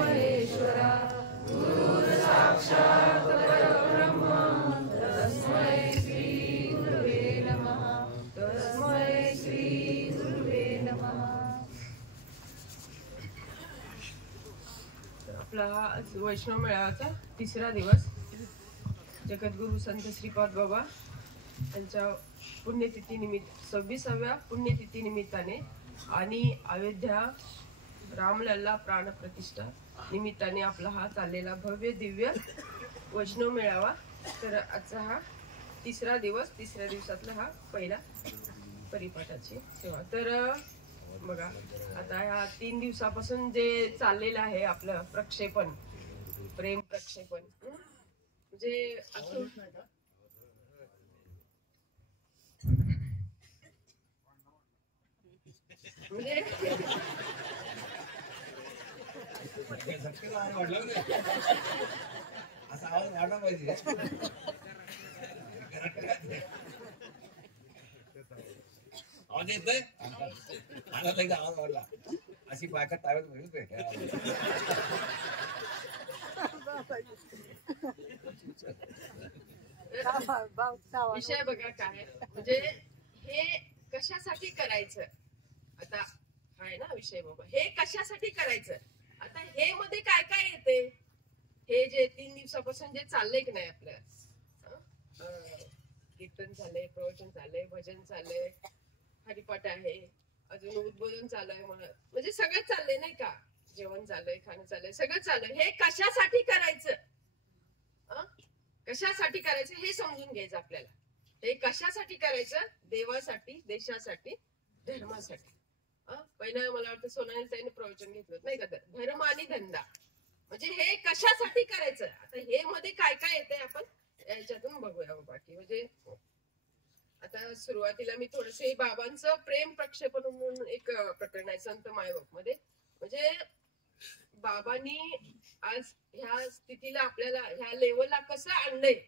महेश्वरा गुरुर् साक्षात् परब्रह्म तस्मै श्री गुरुवे नमः. तस्मै श्री गुरुवे नमः. आपला वैष्णव मेळाव्याचा तिसरा दिवस जगद्गुरु संत श्रीपाद बाबा यांच्या पुण्यतिथी निमित्त 26व्या पुण्यतिथी निमित्ताने आणि अयोध्या रामलल्ला प्राणप्रतिष्ठा निमित्ताने आपला हा चाललेला भव्य दिव्य वैष्णव मेळावा. तर आजचा हा तिसरा दिवस, तिसऱ्या दिवसातला हा पहिला परिपाठाची सेवा. तर बघा आता ह्या 3 दिवसापासून जे चाललेलं आहे आपलं प्रक्षेपण, प्रेम प्रक्षेपण, म्हणजे असं म्हणजे असा आवाज वाढला पाहिजे. आवाज येतोय, आवाज वाढला. अशी बायका ताब्यात बघितली. विषय बघा काय, म्हणजे हे कशासाठी करायचं. आता आहे ना विषय बाबा, हे कशासाठी करायचं. आता हे मध्ये काय काय येते, हे जे 3 दिवसापासून जे चाललंय की नाही आपलं, कीर्तन झालंय, प्रवचन झालंय, भजन चाललंय, हरिपाठ आहे, अजून उद्बोधन चालू आहे, म्हणजे सगळं चाललंय नाही का, जेवण चाललंय, खाणं चाललंय, सगळं चाललंय. हे कशासाठी करायचं, कशासाठी करायचं हे समजून घ्यायचं आपल्याला. हे कशासाठी करायचं, देवासाठी, देशासाठी, धर्मासाठी. पहिलं मला वाटतं सोनाली ताईने प्रवचन घेतलं नाही का, धर्म आणि धंदा, म्हणजे हे कशासाठी करायचं. आता हे मध्ये काय काय येते आपण याच्यातून बघूया. बाकी म्हणजे आता सुरुवातीला मी थोडसे बाबांचं प्रेम प्रक्षेपण म्हणून एक प्रकरण आहे संत मायबाप मध्ये. म्हणजे बाबांनी आज ह्या स्थितीला, आपल्याला ह्या लेवलला कसं आणलंय.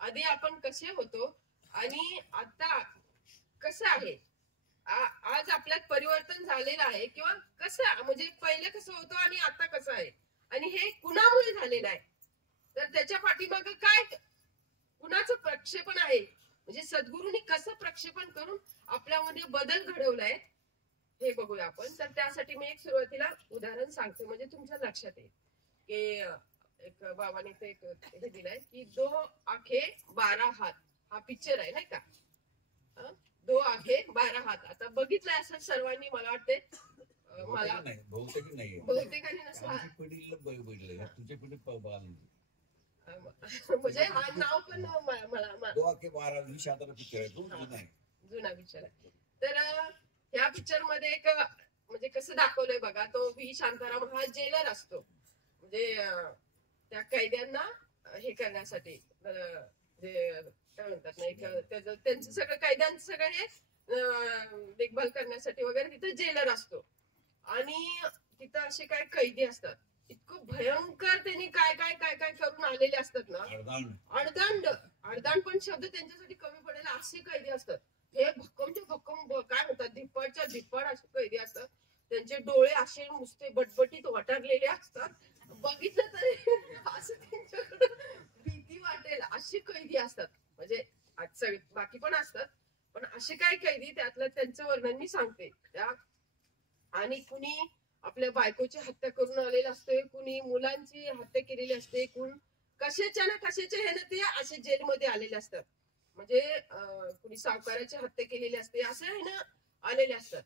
आधी आपण कसे होतो आणि आता कसं आहे, आज आपल्यात परिवर्तन झालेलं आहे, किंवा कसं म्हणजे पहिले कसं होतं आणि आता कसं आहे, आणि हे कुणामुळे झालेलं आहे. तर त्याच्या पाठीमागे काय कुणाचं प्रक्षेपण आहे, म्हणजे सद्गुरूंनी कसं प्रक्षेपण करून आपल्यामध्ये बदल घडवलाय हे बघूया आपण. तर त्यासाठी मी एक सुरुवातीला उदाहरण सांगते, म्हणजे तुमच्या लक्षात येईल की एक बाबाने ते एक हे दिलंय की 2 आंखे 12 हात, हा पिक्चर आहे नाही का. 2 आंखे 12 हात. आता बघितलंय असं सर्वांनी, मला वाटते, मला बहुतेकांनी नसतं, तुझ्या पिढी म्हणजे हा नाव पण मला 2 आंखे 12 पिक्चर आहे, जुना पिक्चर आहे. तर ह्या पिक्चर मध्ये एक म्हणजे कसं दाखवलंय बघा, तो व्ही शांताराम हा जेलर असतो, म्हणजे त्या कैद्यांना हे करण्यासाठी, जे काय म्हणतात ना, एक त्यांचं सगळं कैद्यांचं सगळं हे देखभाल करण्यासाठी वगैरे तिथं जेलर असतो. आणि तिथं असे काय कैदी असतात, इतकं भयंकर त्यांनी काय काय काय काय करून आलेले असतात ना, अडदांड पण शब्द त्यांच्यासाठी कमी पडेल असे कैदी असतात. हे भक्कमच्या भक्कम काय म्हणतात, धिप्पाडच्या धिप्पाड असे कैदी असतात. त्यांचे डोळे असे नुसते बटबटीत वाटारलेले असतात. बघितलं तरी असं त्यांच्याकडे भीती वाटेल असे कैदी असतात. म्हणजे बाकी पण असतात, पण असे काय कैदी, त्यातलं त्यांचं वर्णन मी सांगते. त्या आणि कुणी आपल्या बायकोची हत्या करून आलेलं असते, कुणी मुलांची हत्या केलेली असते, कशाच्या ना कशाच्या ह्यानं ते असे जेलमध्ये आलेले असतात. म्हणजे कुणी सावकाराची हत्या केलेली असते, असं आहे ना आलेले असतात.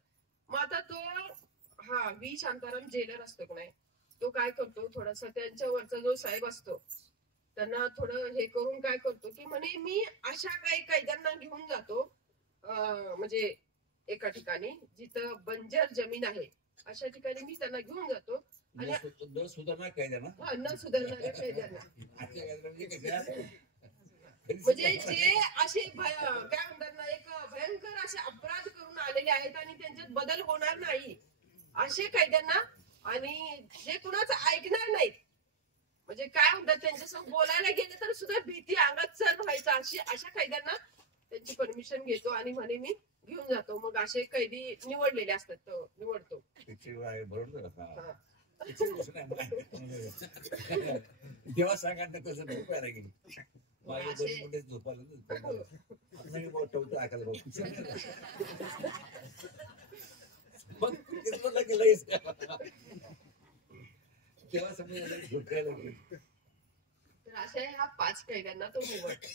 मग आता तो हा व्ही शांताराम जेलर असतो की नाही, तो काय करतो, थोडासा त्यांच्यावरचा जो साहेब असतो त्यांना थोडं हे करून काय करतो की म्हणे मी अशा काही कैद्यांना घेऊन जातो, म्हणजे एका ठिकाणी जिथं बंजर जमीन आहे अशा ठिकाणी मी त्यांना घेऊन जातो, आणि न सुधारणाऱ्या कैद्यांना, न सुधारणाऱ्या कैद्यांना, म्हणजे जे असे काय म्हणतात ना, एक भयंकर असे अपराध करून आलेले आहेत आणि त्यांच्यात बदल होणार नाही असे कैद्यांना, आणि जे कुणाचं ऐकणार नाहीत, म्हणजे काय म्हणतात त्यांच्यासमोर बोलायला गेलं तर सुद्धा भीती अंगात चढ व्हायचा, अशा कैद्यांना त्यांची परमिशन घेतो आणि म्हणे मी घेऊन जातो. मग असे कैदी निवडलेले असतात, तो निवडतो. त्याची गोष्ट नाही. तेव्हा सांगा ना कसं झोपायला गेली माझ्या दोन मोठे झोपायला नाही ठेवतो ऐकायला मग गेलंयस तेव्हा समजा झोपायला गेली. तर अशा ह्या 5 कैद्यांना तो निवडतो.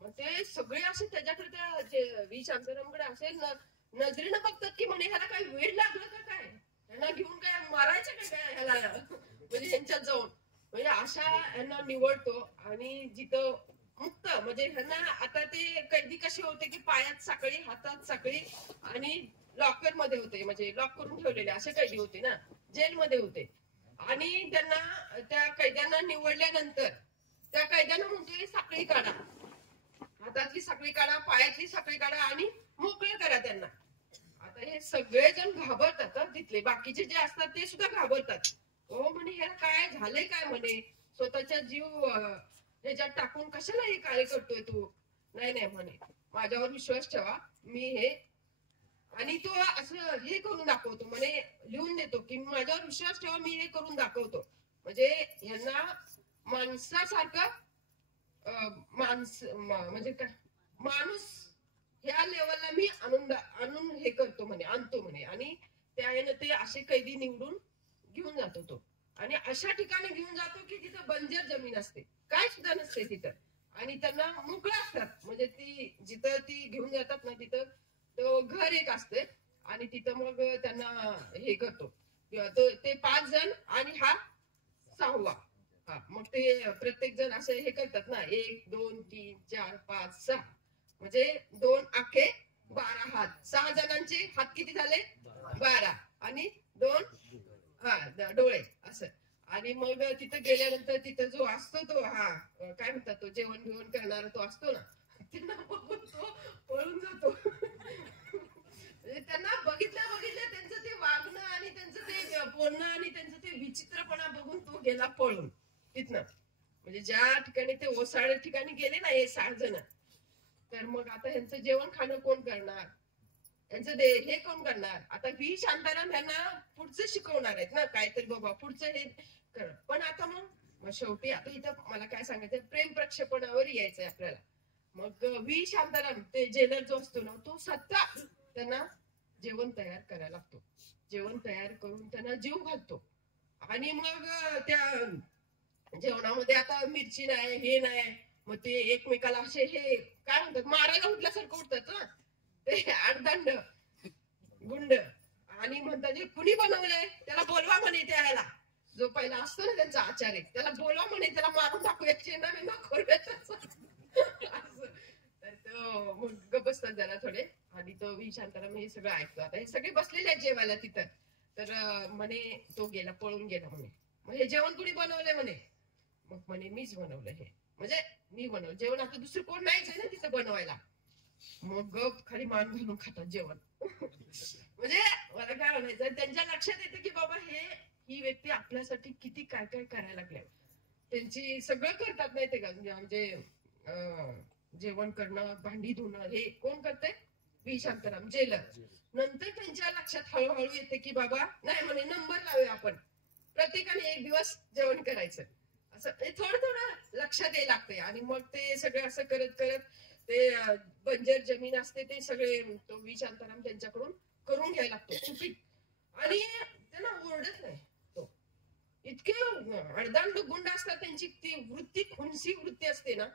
मग ते सगळे असे त्याच्याकडे व्ही शांतारामकडे असे नजरेनं बघतात की म्हणे ह्याला काय वेळ लागलं का काय, ह्यांना घेऊन काय मारायचं का काय ह्याला, म्हणजे ह्यांच्यात जाऊन म्हणजे अशा ह्यांना निवडतो. आणि जिथं मुक्त म्हणजे ह्यांना आता ते कैदी कसे होते की पायात साखळी हातात साखळी आणि लॉकर मध्ये होते, म्हणजे लॉक करून ठेवलेले असे कैदी होते ना, जेलमध्ये होते. आणि त्यांना त्या कैद्यांना निवडल्यानंतर त्या कैद्यांना म्हणते साखळी काढा, हातातली साखळी काढा, पायातली साखळी काढा आणि मोकळे करा त्यांना. आता हे सगळेजण घाबरतात तिथले बाकीचे जे असतात ते सुद्धा घाबरतात. हो म्हणे ह्याला काय झालंय काय म्हणे, स्वतःचा जीव ह्याच्यात टाकून कशाला हे कार्य करतोय तू. नाही नाही म्हणे माझ्यावर विश्वास ठेवा, मी हे आणि तो असं हे करून दाखवतो म्हणे, लिहून देतो की माझ्यावर विश्वास ठेवा मी हे करून दाखवतो. म्हणजे ह्यांना माणसासारखं म्हणजे काय माणूस ह्या लेवलला मी आणून हे करतो म्हणे, आणतो म्हणे. आणि त्याने ते असे कैदी निवडून घेऊन जातो तो. आणि अशा ठिकाणी घेऊन जातो की तिथं बंजर जमीन असते, काय सुद्धा नसते तिथं. आणि त्यांना मोकळं असतात, म्हणजे ती जिथं ती घेऊन जातात ना तिथं तो घर एक असते. आणि तिथं मग त्यांना हे करतो ते 5 जण आणि हा 6वा. हा मग ते प्रत्येक जण असे हे करतात ना, 1 2 3 4 5 6 म्हणजे 2 आखे 12 हात. 6 जणांचे हात किती झाले 12 आणि 2 डोळे असं. आणि मग तिथं गेल्यानंतर तिथं जो असतो तो काय म्हणतात तो जेवण बिवण करणारा तो असतो ना, त्यांना बघून तो पळून जातो. म्हणजे त्यांना बघितल्या त्यांचं ते वागणं आणि त्यांचं ते बोलणं आणि त्यांचं ते विचित्रपणा बघून तो गेला पळून तिथनं. म्हणजे ज्या ठिकाणी ते ओसाड ठिकाणी गेले ना हे 6 जण, तर मग आता ह्यांचं जेवण खाणं कोण करणार, यांचं हे कोण करणार. आता व्ही शांताराम ह्यांना पुढचं शिकवणार आहेत ना काहीतरी बाबा पुढचं हे कर. पण आता मग शेवटी आता इथं मला काय सांगायचं, प्रेम प्रक्षेपणावर यायचंय आपल्याला. मग व्ही शांताराम ते जेलर जो असतो ना तो स्वतः त्यांना जेवण तयार करायला लागतो, जेवण तयार करून त्यांना जीव घालतो. आणि मग त्या जेवणामध्ये आता मिरची नाही हे नाही, मग ते एकमेकाला असे हे काय म्हणतात मारायला उठल्यासारखं उठतात ना ते आडदांड गुंड. आणि म्हणतात हे कुणी बनवलंय त्याला बोलवा म्हणे, त्याला जो पहिला असतो ना त्यांचा आचार्य त्याला बोलवा म्हणे, त्याला मारून टाकूया चेंडा तर तो मग गप्प बसतात जरा थोडे. आणि तो व्ही शांताराम हे सगळं ऐकतो. आता हे सगळे बसलेले आहेत जेवायला तिथं. तर म्हणे तो गेला पळून गेला म्हणे, मग हे जेवण कुणी बनवलंय म्हणे. मग म्हणे मीच बनवलं हे, म्हणजे मी बनवलं जेवण, आता दुसरं कोण नाहीच आहे ना तिथं बनवायला. मग गप खाली मान घालून खातात जेवण. म्हणजे मला काय म्हणायचं त्यांच्या लक्षात येतं की बाबा ही व्यक्ती आपल्यासाठी किती काय काय करायला लागल्या. त्यांची सगळं करतात माहितीये का, म्हणजे जेवण करणं भांडी धुणं हे कोण करते, व्ही शांताराम जेलर. नंतर त्यांच्या लक्षात हळूहळू येते की बाबा नाही म्हणे नंबर लावूया आपण, प्रत्येकाने एक दिवस जेवण करायचं असं थोडं थोडं लक्षात यायला लागतंय. आणि मग ते सगळं असं करत करत ते बंजर जमीन असते ते सगळे तो व्ही शांताराम त्यांच्याकडून करून घ्यायला लागतो चुकीत. आणि त्यांना ओरडत नाही तो, इतके अडदांड गुंड असतात त्यांची ती वृत्ती खुनसी वृत्ती असते ना,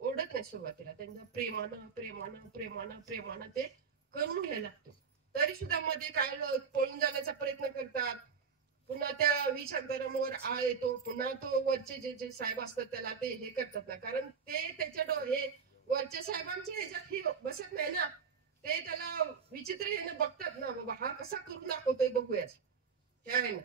ओरडत नाही सुरुवातीला. त्यांना प्रेमानं प्रेमानं प्रेमानं प्रेमानं ते करून घ्यायला लागतो. तरी सुद्धा मध्ये काय पळून जाण्याचा प्रयत्न करतात, पुन्हा त्या व्ही शांतारामवर आळ येतो, पुन्हा तो वरचे जे साहेब असतात त्याला ते हे करतात ना, कारण ते त्याच्या हे वरच्या साहेबांच्या ह्याच्यात हे बसत नाही ना, ते त्याला विचित्र हे बघतात ना, बाबा हा कसा करून दाखवतोय बघूयाच ह्या आहे ना.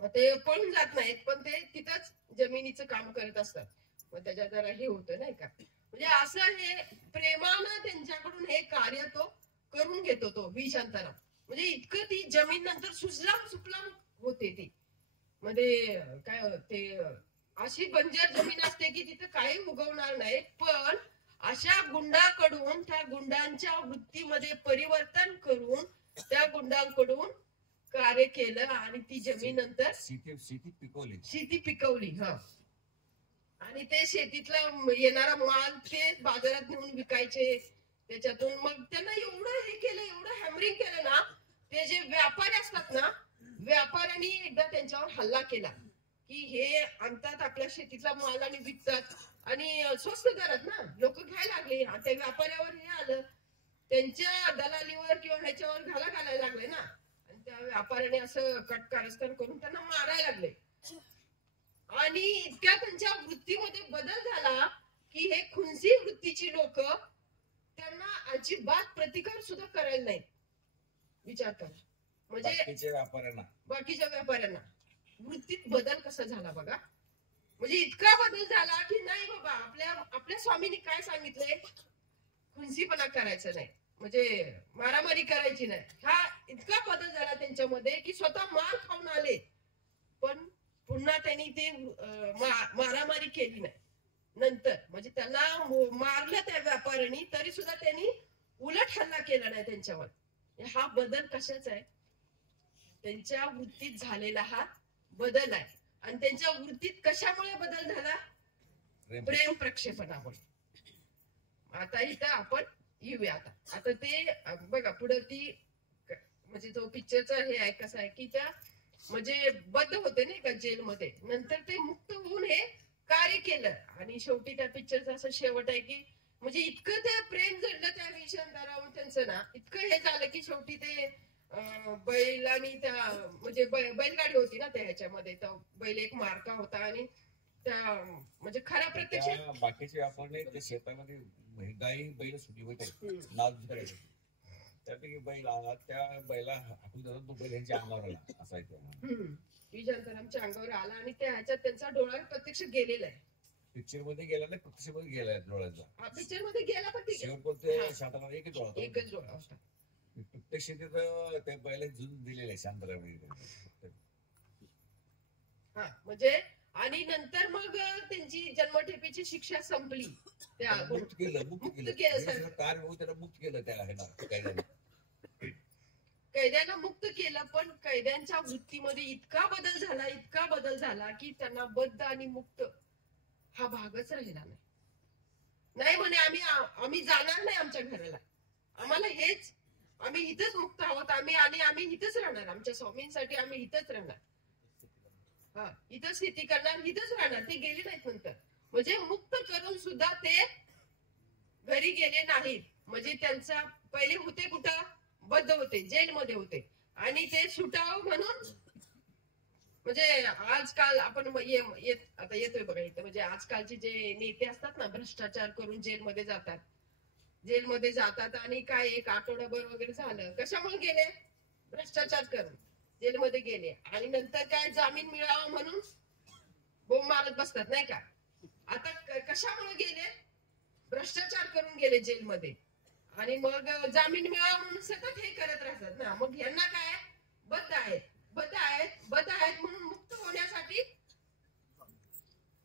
मग ते पळून जात नाहीत, पण ते तिथंच जमिनीचं काम करत असतात. मग त्याच्यात जरा हे होतं नाही का, म्हणजे असं हे प्रेमानं त्यांच्याकडून हे कार्य तो करून घेतो तो व्ही शांताराम. म्हणजे इतकं ती जमीन नंतर सुजलाम सुफलाम होते ती. मध्ये काय ते अशी बंजर जमीन असते की तिथं काही उगवणार नाही. पण अशा गुंडाकडून त्या गुंडांच्या वृत्तीमध्ये परिवर्तन करून त्या गुंडांकडून कार्य केलं आणि ती जमीन नंतर शेती पिकवली. शेती पिकवली. हा, आणि ते शेतीतला येणारा माल ते बाजारात नेऊन विकायचे. त्याच्यातून मग त्यांना एवढं हे केलं, एवढं हॅमरिंग केलं ना, ते जे व्यापारी असतात ना, व्यापाऱ्यांनी एकदा त्यांच्यावर हल्ला केला की हे आणतात आपल्या शेतीतला माल आणि विकतात आणि स्वस्त दरात ना लोक घ्यायला लागले. त्या व्यापाऱ्यावर हे आलं, त्यांच्या दलालीवर किंवा ह्याच्यावर घालायला लागले ना, आणि त्या व्यापाऱ्याने असं कटकारस्थान करून त्यांना मारायला लागले. आणि इतक्या त्यांच्या वृत्तीमध्ये बदल झाला की हे खुन्सी वृत्तीची लोक त्यांना अजिबात प्रतिकार सुद्धा करायला नाही. विचार करा, म्हणजे बाकीच्या व्यापाऱ्यांना वृत्तीत बदल कसा झाला बघा. म्हणजे इतका बदल झाला की नाही बाबा, आपल्या स्वामींनी काय सांगितलंय, खुन्सीपणा करायचं नाही, म्हणजे मारामारी करायची नाही. हा इतका बदल झाला त्यांच्यामध्ये की स्वतः मार खाऊन आले पण पुन्हा त्यांनी ते मारामारी केली नाही नंतर. म्हणजे त्यांना मारलं त्या व्यापाऱ्यांनी, तरी सुद्धा त्यांनी उलट हल्ला केला नाही त्यांच्यावर. हा बदल कशाचा आहे? त्यांच्या वृत्तीत झालेला हा बदल आहे. आणि त्यांच्या वृत्तीत कशामुळे बदल झाला? प्रेम प्रक्षेपणामुळे. आता इथं आपण येऊया. आता ते बघा पुढे ती म्हणजे तो पिक्चरचा हे आहे कसं आहे की त्या म्हणजे बद्ध होते नाही का जेलमध्ये, नंतर ते मुक्त होऊन हे कार्य केलं. आणि शेवटी त्या पिक्चरचा असं शेवट आहे की म्हणजे इतकं ते प्रेम जडलं त्या विषांतरावर त्यांचं ना, इतकं हे झालं की शेवटी ते बैलांनी त्या म्हणजे बैलगाडी होती ना त्या ह्याच्यामध्ये, तर बैल एक मार्का होता आणि त्या म्हणजे खऱ्या प्रत्यक्ष बाकीचे आपण त्या शेतामध्ये गाई बैल सुटी होते नाच करायचे, त्यापैकी बैल आला, त्या बैला हाकून धरून तो बैल यांच्या अंगावर आला असायचं. विजयंतरामच्या अंगावर आला आणि त्या ह्याच्यात त्यांचा डोळा प्रत्यक्ष गेलेला आहे. पिक्चर मध्ये गेला ना, प्रत्यक्ष मध्ये गेलाय डोळ्याचा. पिक्चर मध्ये गेला पण शेवटपर्यंत शांताराम एकच डोळा होता. प्रत्यक्ष तिथं त्या बैला जुळून दिलेलं आहे शांताराम. हा म्हणजे आणि नंतर मग त्यांची जन्मठेपेची शिक्षा संपली. त्या मुक्त केलं कार्य त्याला मुक्त केलं त्या कैद्यांना मुक्त केलं. पण कैद्यांच्या वृत्तीमध्ये इतका बदल झाला की त्यांना बद्ध आणि मुक्त हा भागच राहिला नाही. नाही म्हणे आम्ही जाणार नाही आमच्या घराला, आम्हाला हेच, आम्ही इथंच मुक्त आहोत, आम्ही इथंच राहणार, आमच्या स्वामींसाठी आम्ही इथंच राहणार, हा इथंच शेती करणार, इथंच राहणार. ते गेले नाहीत नंतर. म्हणजे मुक्त करून सुद्धा ते घरी गेले नाहीत. म्हणजे त्यांचा पहिले होते कुठं, बद्ध होते, जेलमध्ये होते, आणि ते सुटावं म्हणून म्हणजे आजकाल आपण आता येतोय बघा इथं, म्हणजे आजकालचे जे नेते असतात ना, भ्रष्टाचार करून जेलमध्ये जातात आणि काय एक आठवडाभर वगैरे झालं, कशामुळे गेले? भ्रष्टाचार करून जेलमध्ये गेले, आणि नंतर काय जामीन मिळावा म्हणून बोंब मारत बसतात नाही का. आता कशामुळे गेले? भ्रष्टाचार करून गेले जेलमध्ये, आणि मग जामीन मिळावा म्हणून सतत हे करत राहतात ना. मग यांना काय, बद्ध आहेत म्हणून मुक्त होण्यासाठी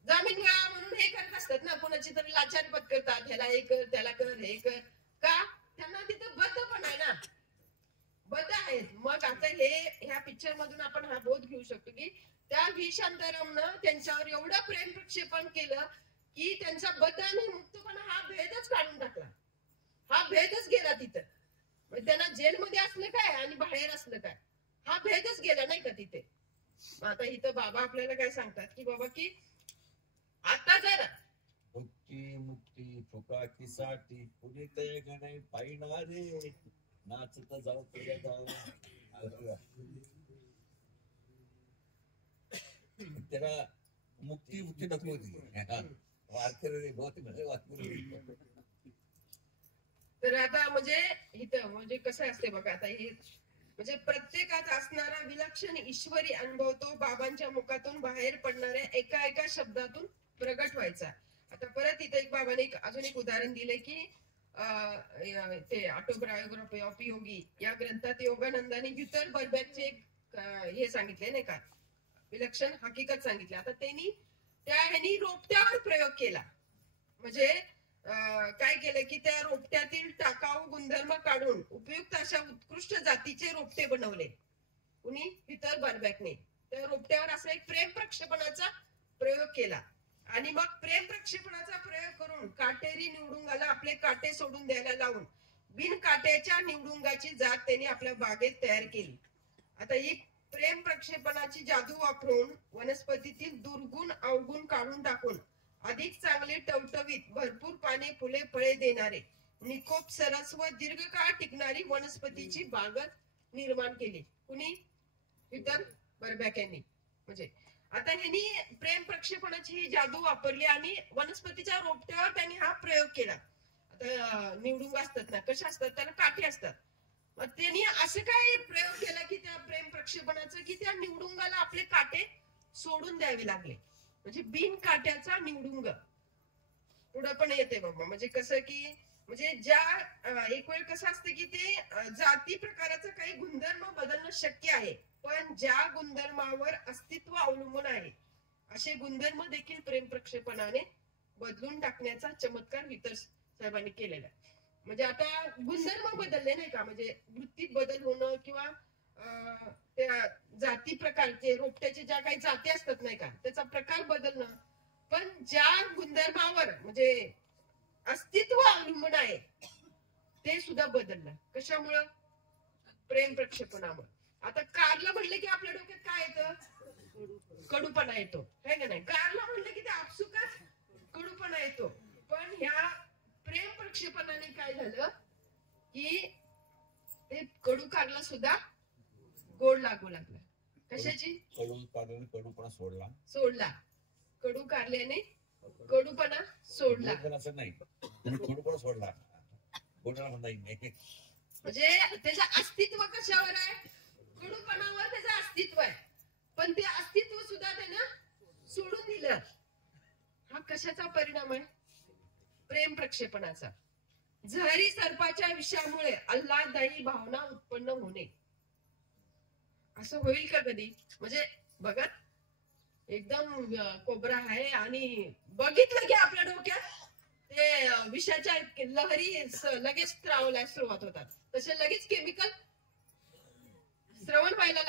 जामीन मिळावा म्हणून हे करत असतात ना, कोणाची तरी लाचारी पत्करतात, ह्याला हे कर, त्याला कर, हे कर, का त्यांना तिथं बद्ध पण आहे ना, बद्ध आहेत. मग आता ह्या पिक्चर मधून आपण हा बोध घेऊ शकतो की त्या विशांतरामनं त्यांच्यावर एवढं प्रेम प्रक्षेपण केलं की त्यांचा बद्ध आणि मुक्तपणा हा भेदच काढून टाकला, हा भेदच गेला तिथं. म्हणजे त्यांना जेलमध्ये असलं काय आणि बाहेर असलं काय, हा भेदच गेला नाही का तिथे. आता इथं बाबा आपल्याला काय सांगतात की बाबा की आता जर मुक्ती फुकाची साठी कुणी तय नाही पाहिणारे नाचत जाऊ त्याला मुक्ती दाखवती तर आता म्हणजे इथं म्हणजे कसं असते बघा, आता हे म्हणजे प्रत्येकात असणारा विलक्षण ईश्वरी अनुभव तो बाबांच्या मुखातून बाहेर पडणाऱ्या एका शब्दातून प्रगट व्हायचा. आता परत इथे एक बाबाने अजून एक उदाहरण दिले की ते ऑटोबायोग्राफी ऑफ योगी या ग्रंथात योगानंदाने युतर बर्बॅकचे एक हे सांगितले नाही का, विलक्षण हकीकत सांगितली. आता त्यांनी रोपट्यावर प्रयोग केला. म्हणजे काय केलं की त्या रोपट्यातील टाकाऊ गुणधर्म काढून उपयुक्त अशा उत्कृष्ट जातीचे रोपटे बनवले. कुणी पीटर बर्बॅकने त्या रोपट्यावर असा एक प्रेम प्रक्षेपणाचा प्रयोग केला आणि मग प्रेम प्रक्षेपणाचा प्रयोग करून काटेरी निवडुंगाला आपले काटे सोडून द्यायला लावून बिन काट्याच्या निवडुंगाची जात त्यांनी आपल्या बागेत तयार केली. आता ही प्रेम प्रक्षेपणाची जादू वापरून वनस्पतीतील दुर्गुण अवगुण काढून टाकून अधिक चांगले टवटवीत भरपूर पाने फुले फळे देणारे निकोप सरस व दीर्घकाळ टिकणारी वनस्पतीची बागत निर्माण केली. कुणी? पीटर बर्बॅक यांनी. म्हणजे आता यांनी प्रेम प्रक्षेपणाची ही जादू वापरली आणि वनस्पतीच्या रोपट्यावर त्यांनी हा प्रयोग केला. आता निवडुंग असतात ना, कशा असतात, त्याला काठी असतात. मग त्यांनी असं काय प्रयोग केला की त्या प्रेम प्रक्षेपणाचं की त्या निवडुंगाला आपले काटे सोडून द्यावे लागले. म्हणजे बिन काट्याचा निवडुंग पुढे पण येते बाबा. म्हणजे कसं की म्हणजे ज्या एक वेळ कसं असतं की ते जाती प्रकाराचा काही गुणधर्म बदलणं शक्य आहे, पण ज्या गुणधर्मावर अस्तित्व अवलंबून आहे असे गुणधर्म देखील प्रेम प्रक्षेपणाने बदलून टाकण्याचा चमत्कार वितर साहेबांनी केलेला आहे. म्हणजे आता गुणधर्म बदलले नाही का, म्हणजे वृत्तीत बदल होणं किंवा त्या जाती प्रकारचे रोपट्याचे ज्या काही जाती असतात नाही का, त्याचा प्रकार बदलणं, पण ज्या गुणधर्मावर म्हणजे अस्तित्व अवलंबून आहे ते सुद्धा बदललं. कशामुळं? प्रेम प्रक्षेपणामुळे. आता कारला म्हणलं की आपल्या डोक्यात काय येतं? कडूपणा येतो, है का नाही? कारला म्हणलं की ते आपसुकच कडूपणा येतो. पण ह्या प्रेम प्रक्षेपणाने काय झालं की ते कडू कारला सुद्धा गोड लागू लागला. कशाची? कडूपणा सोडला. कडू कारल्याने कडूपणा सोडला. असं नाही, कडूपणा सोडला, गोडाला म्हणता येईल नाही. म्हणजे त्याचं अस्तित्व कशावर आहे? कडूपणावर त्याचं अस्तित्व आहे, पण ते अस्तित्व सुद्धा त्यानं सोडून दिलं. हा कशाचा परिणाम आहे? प्रेम प्रक्षेपणाचा. झहरी सर्पाच्या विषामुळे आल्हाददायी भावना उत्पन्न होणे. असं होईल का कधी? म्हणजे बघा, एकदम कोबरा आहे आणि बघितलं की आपल्या डोक्यात ते विषाच्या लहरी लगेच स्त्रावायला सुरुवात होतात. तसे लगेच केमिकल श्रवण व्हायला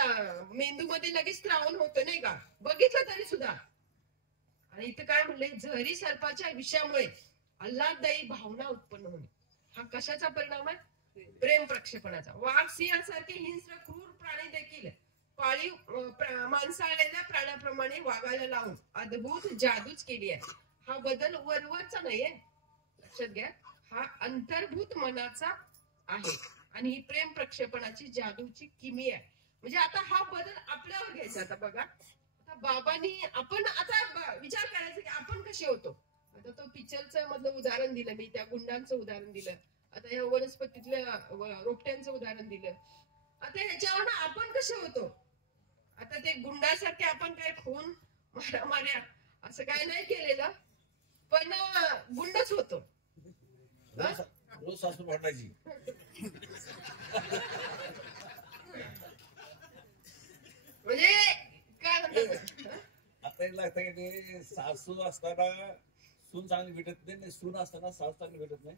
मेंदूमध्ये लगेच स्त्रावण होतं नाही का, बघितलं तरी सुद्धा. आणि इथं काय म्हणले? झहरी सर्पाच्या विषामुळे आल्हाददायी भावना उत्पन्न होणे. हा कशाचा परिणाम आहे? प्रेम प्रक्षेपणाचा. वाघ सिंहासारखे हिंस्र क्रूर प्राणी देखील पाळीव माणसाळलेल्या प्राण्याप्रमाणे वागायला लावून अद्भुत जादूच केली आहे. हा बदल वरवरचा नाहीये, लक्षात घ्या, हा अंतर्भूत मनाचा आहे आणि ही प्रेम प्रक्षेपणाची जादूची किमी आहे. म्हणजे आता हा बदल आपल्यावर घ्यायचा. आता बघा, आता बाबांनी आपण आता विचार करायचा की आपण कसे होतो. आता तो पिक्चरचं मधलं उदाहरण दिलं मी, त्या गुंडांचं उदाहरण दिलं, आता ह्या वनस्पतीतल्या रोपट्यांचं उदाहरण दिलं. आता ह्याच्यावर आपण कसे होतो? आता ते गुंडासारखे आपण काय खून मारामाऱ्या असं काय नाही केलेलं, पण गुंडच होतो. रोज सासू भांडायची. म्हणजे काय म्हणतात आता लागतं की सासू असताना सून चांगली भेटत नाही, सून असताना सासू चांगली भेटत नाही,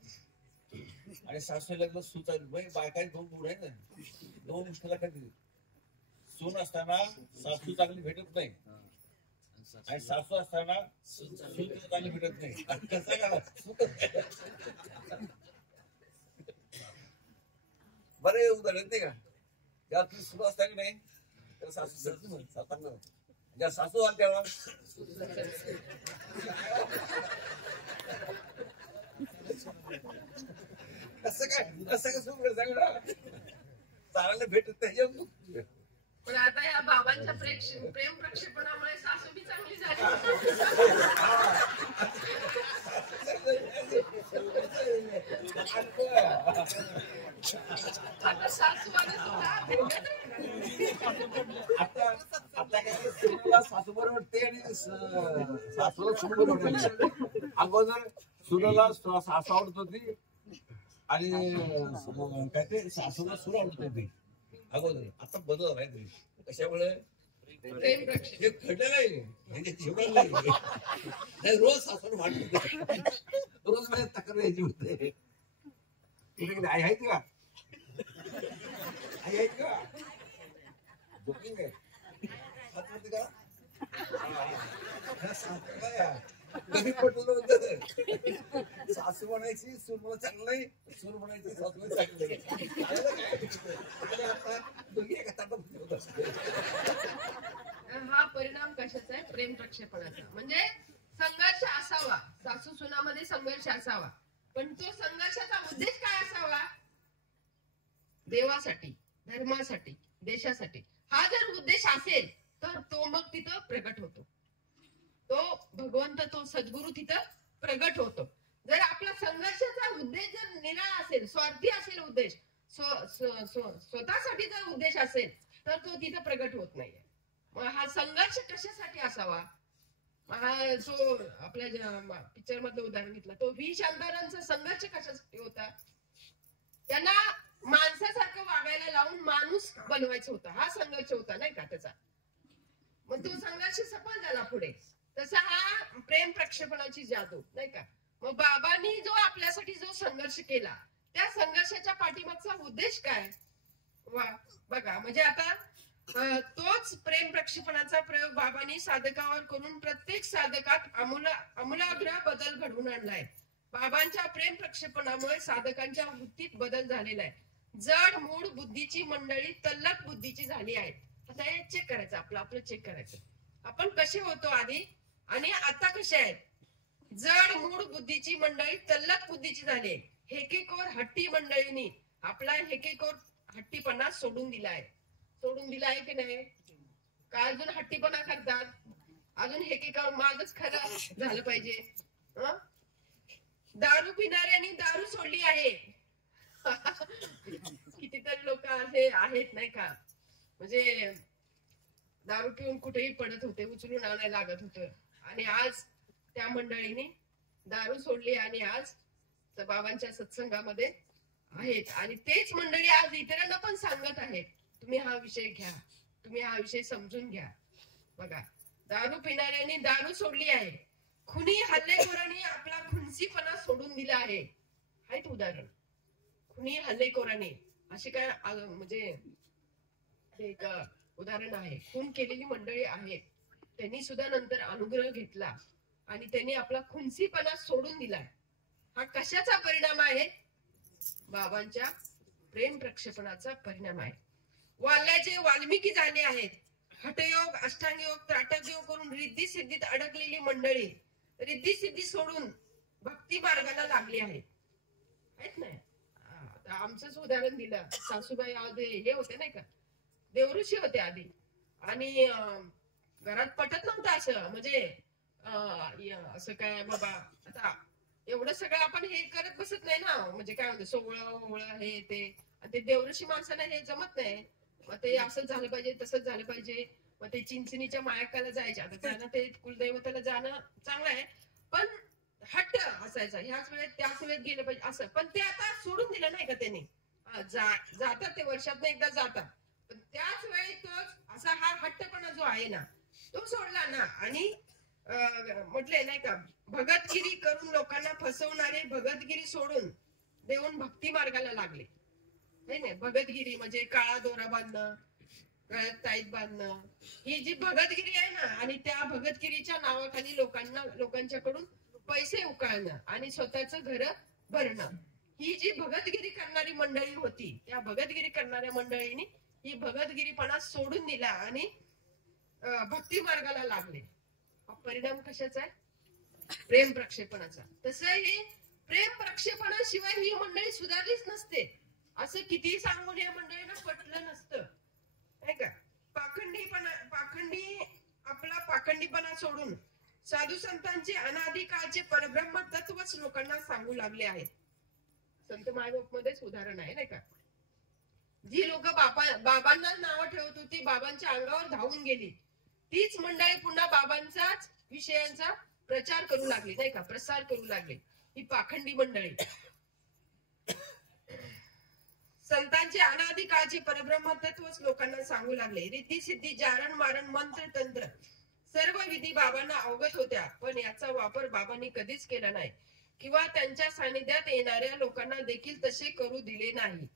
आणि सासू लग्न सून चांगली. बायका दोन गुण आहेत ना, दोन गोष्टीला कधी सून असताना सासू चांगली भेटत नाही आणि सासू असताना सून चांगली भेटत नाही. कसं करा बरे उदाहरण नाही का? ज्या तुम्ही सुरू असता की नाही तर सासू ज्या सासू आल तेव्हा कसं सुरू चांगलं भेटत नाही. पण आता या बाबांच्या प्रेम प्रक्षेपणामुळे सासू बी चांगली झाली. आता सासू बरोबर ते आणि सासूला सून बरोबर. अगोदर सुनाला सासू आवडत होती आणि काय ते सासूला सून आवडत होती अगोदर. आता बदल झालाय तरी. कशामुळे? हे घडलं नाही. रोज सासून भांडत होते, रोज माझ्या तक्रार यायची होते. आई आहेत का? आई आहेत का? जोकिंग आहे हात वरती का कधी पटलं होतं सासू म्हणायची सूर मला चांगलं नाही सूर म्हणायची सासू चांगलं नाही आता दोघी एका ताटात होत. हा परिणाम कशाचा आहे? प्रेम प्रक्षेपणाचा. म्हणजे संघर्ष असावा, सासू सुनामध्ये संघर्ष असावा, पण तो संघर्षाचा उद्देश काय असावा? देवासाठी, धर्मासाठी, देशासाठी. हा जर उद्देश असेल तर तो मग तिथं प्रगट होतो, तो भगवंत, तो सद्गुरु तिथं प्रगट होतो. जर आपला संघर्षाचा उद्देश जर निराळा असेल, स्वार्थी असेल उद्देश, स्वतःसाठी जर उद्देश असेल तर तो तिथं प्रगट होत नाहीये. मग हा संघर्ष कशासाठी असावा? हा जो आपल्या पिक्चर मधलं उदाहरण घेतलं, तो व्ही शांतारामचा संघर्ष कशासाठी होता? त्यांना माणसासारखं वागायला लावून माणूस बनवायचं होता, हा संघर्ष होता नाही का त्याचा. मग तो संघर्ष सफल झाला पुढे. तसा हा प्रेम प्रक्षेपणाची जादू नाही का. मग बाबांनी जो आपल्यासाठी जो संघर्ष केला, त्या संघर्षाच्या पाठीमागचा उद्देश काय? बघा, म्हणजे आता तोच प्रेम प्रक्षेपणाचा प्रयोग बाबांनी साधकावर करून प्रत्येक साधकात आमूलाग्र बदल घडवून आणलाय. बाबांच्या प्रेम प्रक्षेपणामुळे साधकांच्या वृत्तीत बदल झालेला आहे. जड मूळ बुद्धीची मंडळी तल्लख बुद्धीची झाली आहे. आता हे चेक करायचं, आपलं चेक करायचं, आपण कसे होतो आधी आणि आता कसे आहेत. जड मूळ बुद्धीची मंडळी तल्लख बुद्धीची झाली. हेकेकोर हट्टी मंडळींनी आपला हेकेकोर हट्टीपणा सोडून दिलाय. सोडून दिलाय की नाही? का अजून हट्टीपणा करतात? अजून हेकेकोर माझच खरं झालं पाहिजे. दारू पिणाऱ्यांनी दारू सोडली आहे. कितीतरी लोक असे आहेत नाही का, म्हणजे दारू पिऊन कुठेही पडत होते, उचलून आणायला लागत होतं, आणि आज त्या मंडळीने दारू सोडली आणि आज बाबांच्या सत्संगामध्ये आहेत. आणि तेच मंडळी आज इतरांना पण सांगत आहेत, तुम्ही हा विषय घ्या, तुम्ही हा विषय समजून घ्या. बघा, दारू पिणाऱ्यांनी दारू सोडली आहे, खुनी हल्लेखोरांनी आपला खुनसीपणा सोडून दिला आहे. आहेत उदाहरण, खुनी हल्लेखोरांनी असे काय म्हणजे एक उदाहरण आहे. खून केलेली मंडळी आहेत, त्यांनी सुद्धा नंतर अनुग्रह घेतला आणि त्यांनी आपला खुनसीपणा सोडून दिलाय. हा कशाचा परिणाम आहे? बाबांच्या प्रेम प्रक्षेपणाचा परिणाम आहे. वाल्याचे वाल्मिकी झाले आहेत. हठयोग, अष्टांगयोग, त्राटकयोग करून रिद्धी सिद्धीत अडकलेली मंडळी रिद्धी सिद्धी सोडून भक्ती मार्गाला लागली आहेत नाही. आमचंच उदाहरण दिलं, सासूबाई आधी हे होते नाही का, देवऋषी होते आधी, आणि घरात पटत नव्हतं असं, म्हणजे असं काय बाबा आता एवढं सगळं आपण हे करत बसत नाही ना, म्हणजे काय म्हणतो सोहळं हे ते, आणि ते देवऋषी माणसाला हे जमत नाही. मग ते असंच झालं पाहिजे, तसंच झालं पाहिजे. मग ते चिंचणीच्या मायाकाला जायचे. आता त्यांना ते कुलदैवताला जाणं चांगलं आहे, पण हट्ट असायचा, ह्याच वेळेत त्याच वेळेत गेलं पाहिजे असं. पण ते आता सोडून दिलं नाही का त्यांनी. जातात ते, वर्षातनं एकदा जातात, पण त्याच वेळी तोच असा हा हट्टपणा जो आहे ना, तो सोडला ना. आणि म्हटलंय नाही का, भगतगिरी करून लोकांना फसवणारे भगतगिरी सोडून देऊन भक्ती मार्गाला लागले. नाही, भगतगिरी म्हणजे काळा दोरा बांधणं, गळ्यात ताईत बांधणं, ही जी भगतगिरी आहे ना, आणि त्या भगतगिरीच्या नावाखाली लोकांच्याकडून पैसे उकळणं आणि स्वतःच घर भरणं, ही जी भगतगिरी करणारी मंडळी होती, त्या भगतगिरी करणाऱ्या मंडळींनी ही भगतगिरीपणा सोडून दिला आणि भक्ती मार्गाला लागले. परिणाम कशाचा आहे? प्रेम प्रक्षेपणाचा. तसंही प्रेम प्रक्षेपणाशिवाय ही मंडळी सुधारलीच नसते. असं कितीही सांगून या मंडळींना पटलं नसतं नाही का. आपला पाखंडीपणा सोडून साधू संतांचे अनादी काळचे परब्रह्म तत्वच लोकांना सांगू लागले आहेत. संत मायबाप मध्येच उदाहरण आहे नाही का. जी लोक बाबांना नाव ठेवत होती, बाबांच्या अंगावर धावून गेली, तीच मंडळी पुन्हा बाबांचाच विषयांचा प्रचार करू लागली नाही का, प्रसार करू लागली. ही पाखंडी मंडळी संतांचे अनादी काळचे परब्रह्म तत्वच लोकांना सांगू लागले. रिद्धी सिद्धी, जारण मारण, मंत्र तंत्र सर्व विधी बाबांना अवगत होत्या, पण याचा वापर बाबांनी कधीच केला नाही किंवा त्यांच्या सानिध्यात येणाऱ्या लोकांना देखील तसे करू दिले नाही.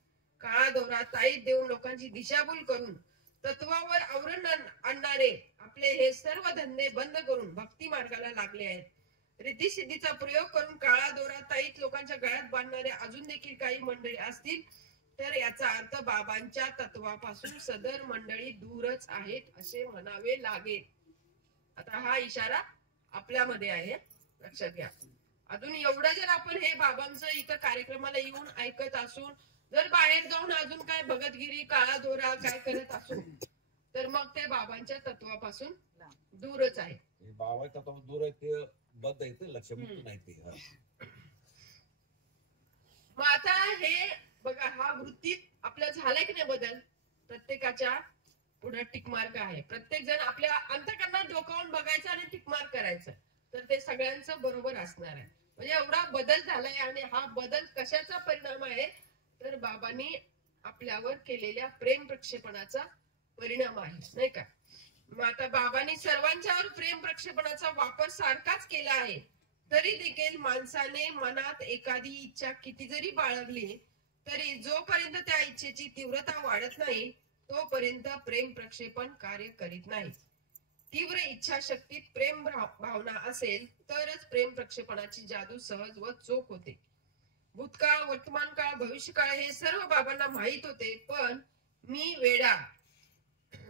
काळा दोरा ताईत देऊन लोकांची दिशाभूल करून तत्वावर आवरण आणणारे आपले हे सर्व धंदे बंद करून भक्ती मार्गाला लागले आहेत. रिद्धिसिद्धीचा प्रयोग करून काळा दोरा ताईत लोकांच्या गळ्यात बांधणारे अजून देखील काही मंडळी असतील तर याचा अर्थ बाबांच्या तत्वापासून सदर मंडळी दूरच आहेत असे म्हणावे लागेल. आता हा इशारा आपल्यामध्ये आहे, लक्षात घ्या. अजून एवढं जर आपण हे बाबांचं इथं कार्यक्रमाला येऊन ऐकत असून जर बाहेर जाऊन अजून काय भगतगिरी काळा दोरा काय करत असू तर मग ते बाबांच्या तत्वापासून दूरच आहे. बाबा तत्व दूर आहे ते बद्ध आहे ते लक्षमुक्त नाही ते. मग आता हे बघा, हा वृत्तीत आपल्या झालाय की नाही बदल. प्रत्येकाच्या पुढे टिकमार्क आहे. प्रत्येक जण आपल्या अंतःकरणात डोकावून बघायचं आणि टिकमार्क करायचं तर ते सगळ्यांचं बरोबर असणार आहे. म्हणजे एवढा बदल झालाय. आणि हा बदल कशाचा परिणाम आहे तर बाबांनी आपल्यावर केलेल्या प्रेम प्रक्षेपणाचा परिणाम आहे, नाही का. मग आता बाबांनी सर्वांच्यावर प्रेम प्रक्षेपणाचा वापर सारखाच केला आहे तरी देखील माणसाने मनात एखादी इच्छा किती जरी बाळगली तरी जोपर्यंत त्या इच्छेची तीव्रता वाढत नाही तोपर्यंत प्रेम प्रक्षेपण कार्य करीत नाही. तीव्र इच्छाशक्तीत प्रेम भावना असेल तरच प्रेम प्रक्षेपणाची जादू सहज व चोख होते. भूतकाळ, वर्तमान काळ, भविष्यकाळ हे सर्व बाबांना माहित होते. पण मी वेडा,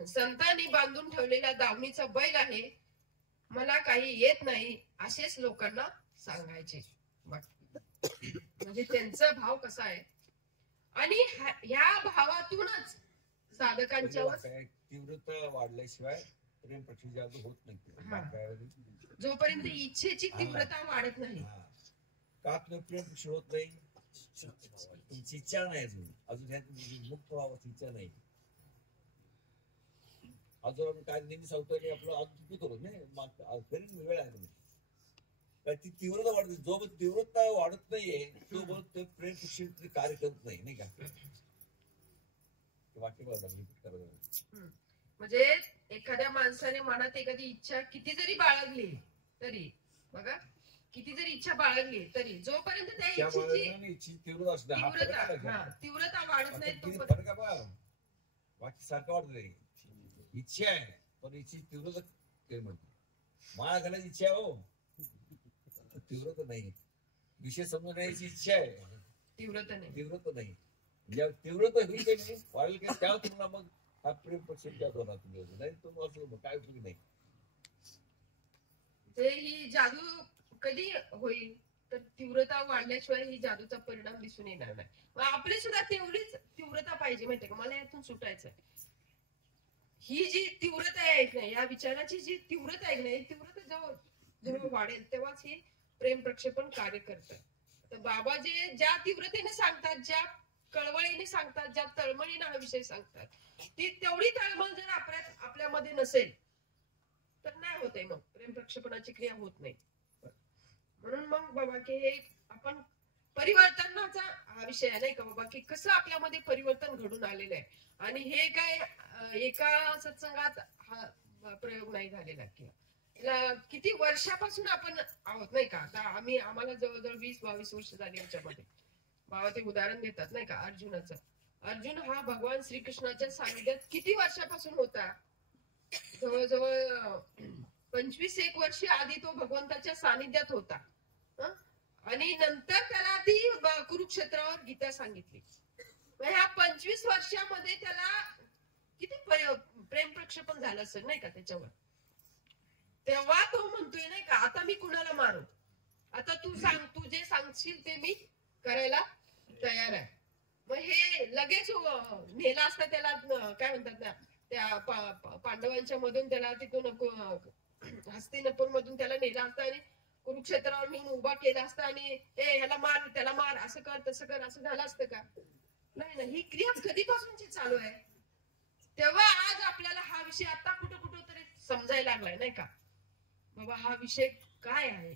संतांनी बांधून ठेवलेला दावणीचा बैल आहे, मला काही येत नाही असेच लोकांना सांगायचे. म्हणजे त्यांचा भाव कसा आहे आणि ह्या भावातूनच साधकांच्यावर तीव्रता वाढल्याशिवाय प्रेम प्रक्षेप जादू होत नाही. जोपर्यंत इच्छेची तीव्रता वाढत नाही का प्रेम प्रक्षेप होत नाही. तुमची इच्छा नाही अजून मुक्त व्हावाची इच्छा नाही. अजून आपण काय नेहमी सांगतोय आपलं अजून करू नाही वेळ आहे. ती तीव्रता वाढते. जो तीव्रता वाढत नाहीये तो ते प्रेम प्रक्षेप कार्य करत नाही, नाही का. म्हणजे एखाद्या माणसाने मनात एखादी इच्छा किती जरी बाळगली तरी बघा, किती जरी इच्छा बाळगली तरी जोपर्यंत त्या इच्छेची तीव्रता वाढत नाही तोपर्यंत बाकी सारखं वाटत नाही. इच्छा आहे पण इच्छी तीव्रता म्हणतो. माळा घालायची इच्छा आहे हो, तीव्रता नाही. विषय समजून घ्यायची इच्छा आहे, तीव्रता नाही. ज्या तीव्रता ही काही वाढेल की त्या तुम्हाला मग हा प्रेम प्रक्षेप होणार. तुम्ही नाही तुम्हाला काय उपयोग नाही. ही जादू कधी होईल तर तीव्रता वाढल्याशिवाय ही जादूचा परिणाम दिसून येणार नाही. आपली सुद्धा तेवढीच तीव्रता पाहिजे, माहितीये का. मला यातून सुटायचं. ही जी तीव्रता आहे ना, या विचाराची जी तीव्रता आहे ना, तीव्रता जेव्हा वाढेल तेव्हाच ही प्रेम प्रक्षेपण कार्य करतं. तर बाबा ज्या तीव्रतेने सांगतात, ज्या कळवळीने सांगतात, ज्या तळमळीने हा विषय सांगतात, ती तेवढी तळमळ जर आपल्यामध्ये नसेल तर नाही होते, मग प्रेम प्रक्षेपणाची क्रिया होत नाही. म्हणून मग बाबा की हे आपण परिवर्तनाचा हा विषय आहे, नाही का बाबा, की कसं आपल्यामध्ये परिवर्तन घडून आलेलं आहे. आणि हे काय एका सत्संगात हा प्रयोग नाही झालेला किंवा किती वर्षापासून आपण आहोत, नाही का. आता आम्हाला जवळजवळ 20-22 वर्ष झाली याच्यामध्ये. बाबा ते उदाहरण देतात, नाही का, अर्जुनाचं. अर्जुन हा भगवान श्रीकृष्णाच्या सानिध्यात किती वर्षापासून होता. जवळजवळ 25-1 वर्ष आधी तो भगवंताच्या सानिध्यात होता. आणि नंतर त्याला ती कुरुक्षेत्रावर गीता सांगितली. ह्या 25 वर्षामध्ये त्याला किती प्रेम प्रक्षेपण झालं असेल, नाही का, त्याच्यावर. तेव्हा तो म्हणतोय, नाही का, आता मी कुणाला मारू, आता तू सांग, तू जे सांगशील ते मी करायला तयार आहे. मग हे लगेच नेला असता त्याला, काय म्हणतात ना, त्या पांडवांच्या मधून त्याला तिथून हस्तिनापूर मधून त्याला नेला असता आणि कुरुक्षेत्रावर नेऊन उभा केला असता आणि ह्याला मार, त्याला मार, असं कर, तसं कर, असं झालं असतं का. नाही ना. ही क्रिया कधीपासूनची चालू आहे. तेव्हा आज आपल्याला हा विषय आता कुठं तरी समजायला लागलाय, नाही का बाबा, हा विषय काय आहे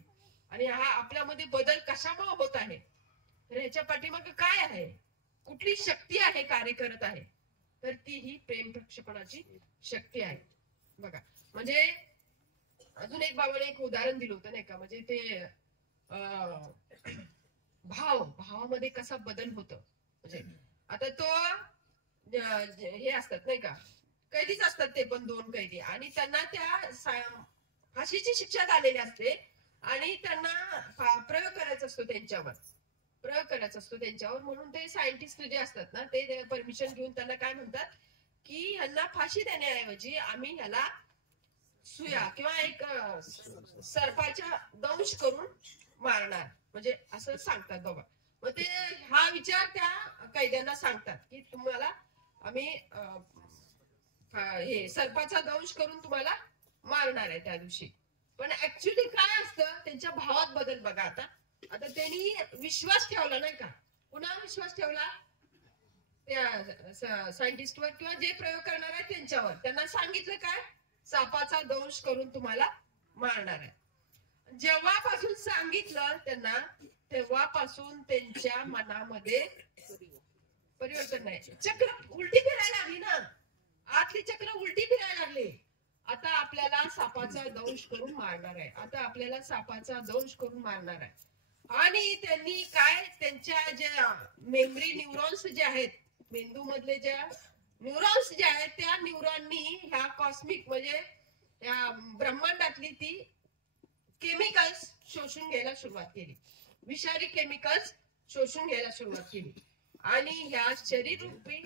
आणि हा आपल्यामध्ये बदल कशामुळे होत आहे, तर ह्याच्या पाठीमागे काय आहे, कुठली शक्ती आहे कार्य करत आहे, तर ती ही प्रेम प्रक्षेपणाची शक्ती आहे. बघा, म्हणजे अजून एक बाबाने एक उदाहरण दिलं होतं, नाही का, म्हणजे ते भावामध्ये कसा बदल होतो. म्हणजे आता तो हे असतात, नाही का, कैदीच असतात ते पण 2 कैदी, आणि त्यांना त्या फाशीची शिक्षा झालेली असते आणि त्यांना प्रयोग करायचा असतो त्यांच्यावर. म्हणून ते सायंटिस्ट जे असतात ना ते परमिशन घेऊन त्यांना काय म्हणतात की ह्यांना फाशी देण्याऐवजी आम्ही ह्याला सुया किंवा एक सर्पाच्या दंश करून मारणार, म्हणजे असं सांगतात बाबा. मग ते हा विचार त्या कैद्यांना सांगतात की तुम्हाला आम्ही हे सर्पाचा दंश करून तुम्हाला मारणार आहे त्या दिवशी. पण ऍक्च्युली काय असतं त्यांच्या भावात बदल बघा. आता त्यांनी विश्वास ठेवला नाही का, पुन्हा विश्वास ठेवला त्या सायंटिस्टवर किंवा जे प्रयोग करणार आहे त्यांच्यावर. त्यांना सांगितलं काय, सापाचा दंश करून तुम्हाला मारणार आहे. जेव्हापासून सांगितलं त्यांना तेव्हापासून त्यांच्या मनामध्ये परिवर्तन नाही. चक्र उलटी फिरायला लागली ना, आतली चक्र उलटी फिरायला लागली. आता आपल्याला सापाचा दंश करून मारणार आहे, आता आपल्याला सापाचा दंश करून मारणार आहे. आणि त्यांनी काय त्यांच्या ज्या मेमरी न्यूरॉन्स जे आहेत, मेंदू मधले ज्या न्यूरॉन्स जे आहेत त्या न्यूरॉननी ह्या कॉस्मिक म्हणजे या ब्रह्मांडातली ती केमिकल्स शोषून घ्यायला सुरुवात केली, विषारी केमिकल्स शोषून घ्यायला सुरुवात केली. आणि ह्या शरीर रूपी